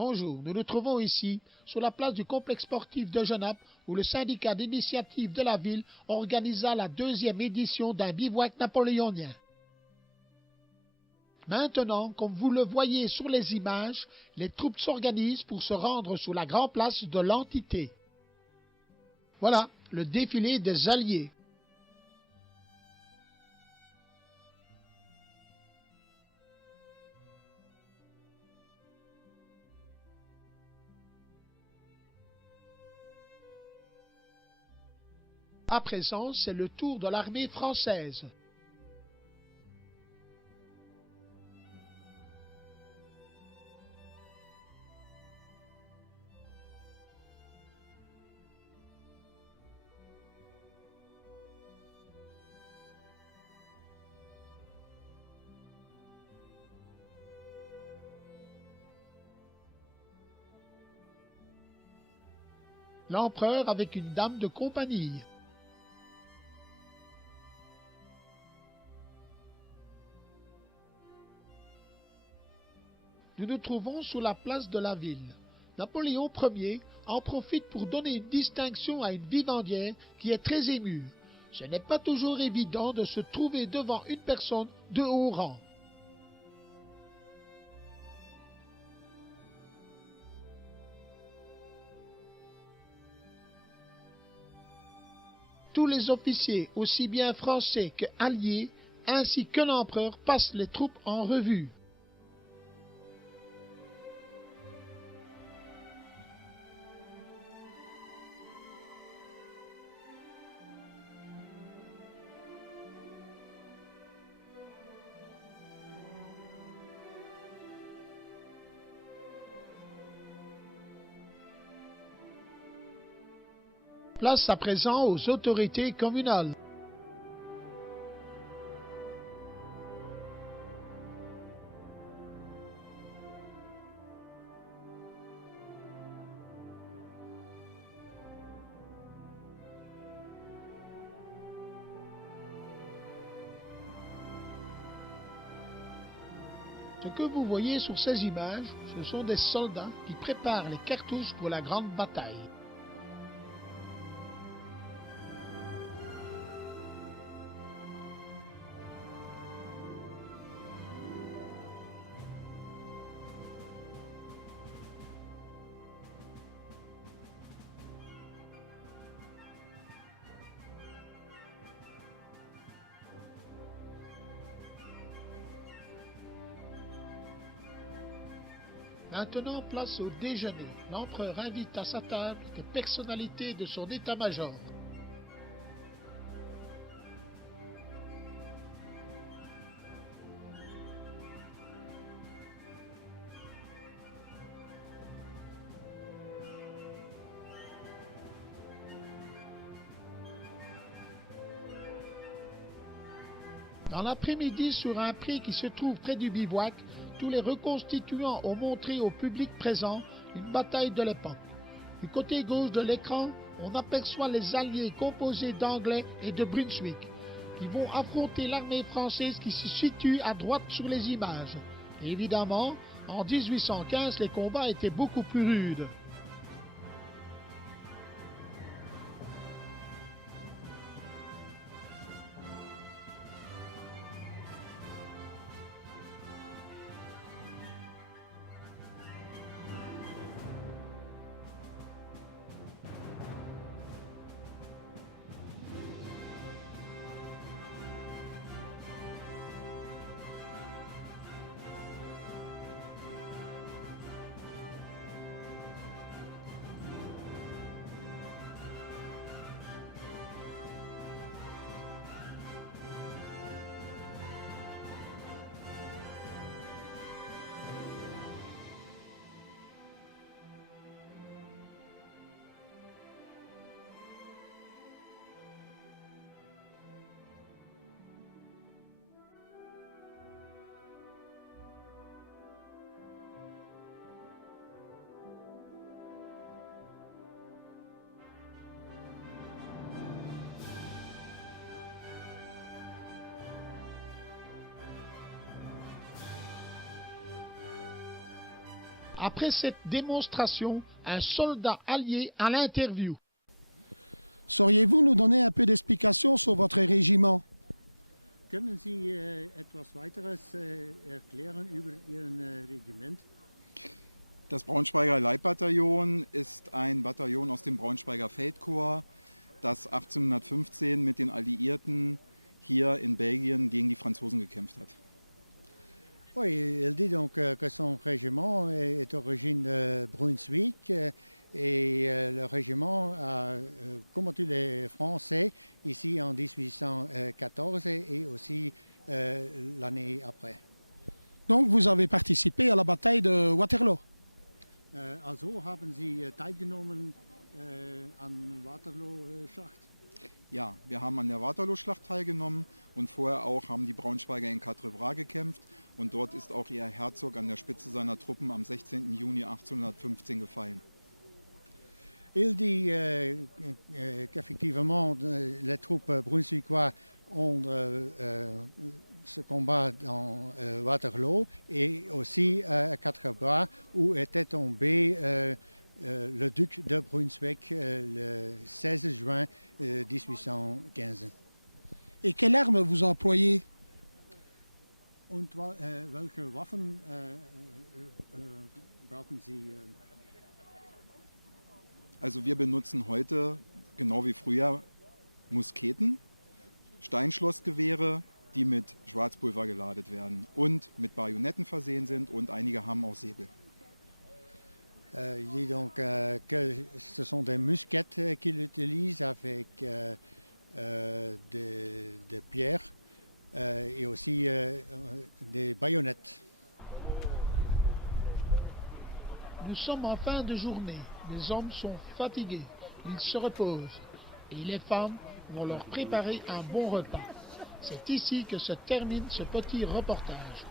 Bonjour, nous nous trouvons ici, sur la place du complexe sportif de Genappe, où le syndicat d'initiative de la ville organisa la 2e édition d'un bivouac napoléonien. Maintenant, comme vous le voyez sur les images, les troupes s'organisent pour se rendre sur la grande place de l'entité. Voilà, le défilé des Alliés. À présent, c'est le tour de l'armée française. L'empereur avec une dame de compagnie. Nous nous trouvons sous la place de la ville. Napoléon Ier en profite pour donner une distinction à une vivandière qui est très émue. Ce n'est pas toujours évident de se trouver devant une personne de haut rang. Tous les officiers, aussi bien français que alliés, ainsi que l'empereur, passent les troupes en revue. Place à présent aux autorités communales. Ce que vous voyez sur ces images, ce sont des soldats qui préparent les cartouches pour la grande bataille. Maintenant, place au déjeuner. L'empereur invite à sa table des personnalités de son état-major. Dans l'après-midi, sur un pré qui se trouve près du bivouac, tous les reconstituants ont montré au public présent une bataille de l'époque. Du côté gauche de l'écran, on aperçoit les Alliés composés d'Anglais et de Brunswick, qui vont affronter l'armée française qui se situe à droite sur les images. Évidemment, en 1815, les combats étaient beaucoup plus rudes. Après cette démonstration, un soldat allié à l'interview. Sauriez-vous nous donner un peu d'explication sur votre régiment? Können Sie etwas weiteres erklären über Ihren Regiment? Das Braunschweiger Leibbataillon ist ein Bataillon aus dem Braunschweiger Feldkorps, das 1815 mit den Alliierten hier in Belgien gegen die Franzosen gekämpft hat. Oui, il dit donc que son régiment est d'origine de Brunswick et le régiment a combattu les Français ici en 1814 et aussi l'année après. Donc vous avez participé à la bataille de Waterloo. Also haben Sie teilgenommen an Waterloo-Schlacht? Ja, wir haben an der Waterloo-Schlacht teilgenommen und vorher auch haben die Braunschweiger in Quatre-Bras gekämpft und dort ist auch ihr Herzog an der Spitze seiner Truppen am 16. Juni 1815 gefallen. Il dit qu'effectivement les troupes brunswickoises ont ce combat dans Waterloo et aussi à Quatre-Bras où était tombé le duc de Brunswick le 16 juin 1815. Et quelle arme vous employez? Und welche Waffen brauchen Sie? Also wir benutzen heute, genau wie früher, Musketen, Steinschlossgewehre, die mit Schwarzpulver geladet werden und mit Bajonetten versehen sind und einige haben auch Säbel. Il dit donc que ce sont des musquettes qu'il utilise avec des pierres et aussi des baïonnettes. Nous sommes en fin de journée. Les hommes sont fatigués. Ils se reposent. Et les femmes vont leur préparer un bon repas. C'est ici que se termine ce petit reportage.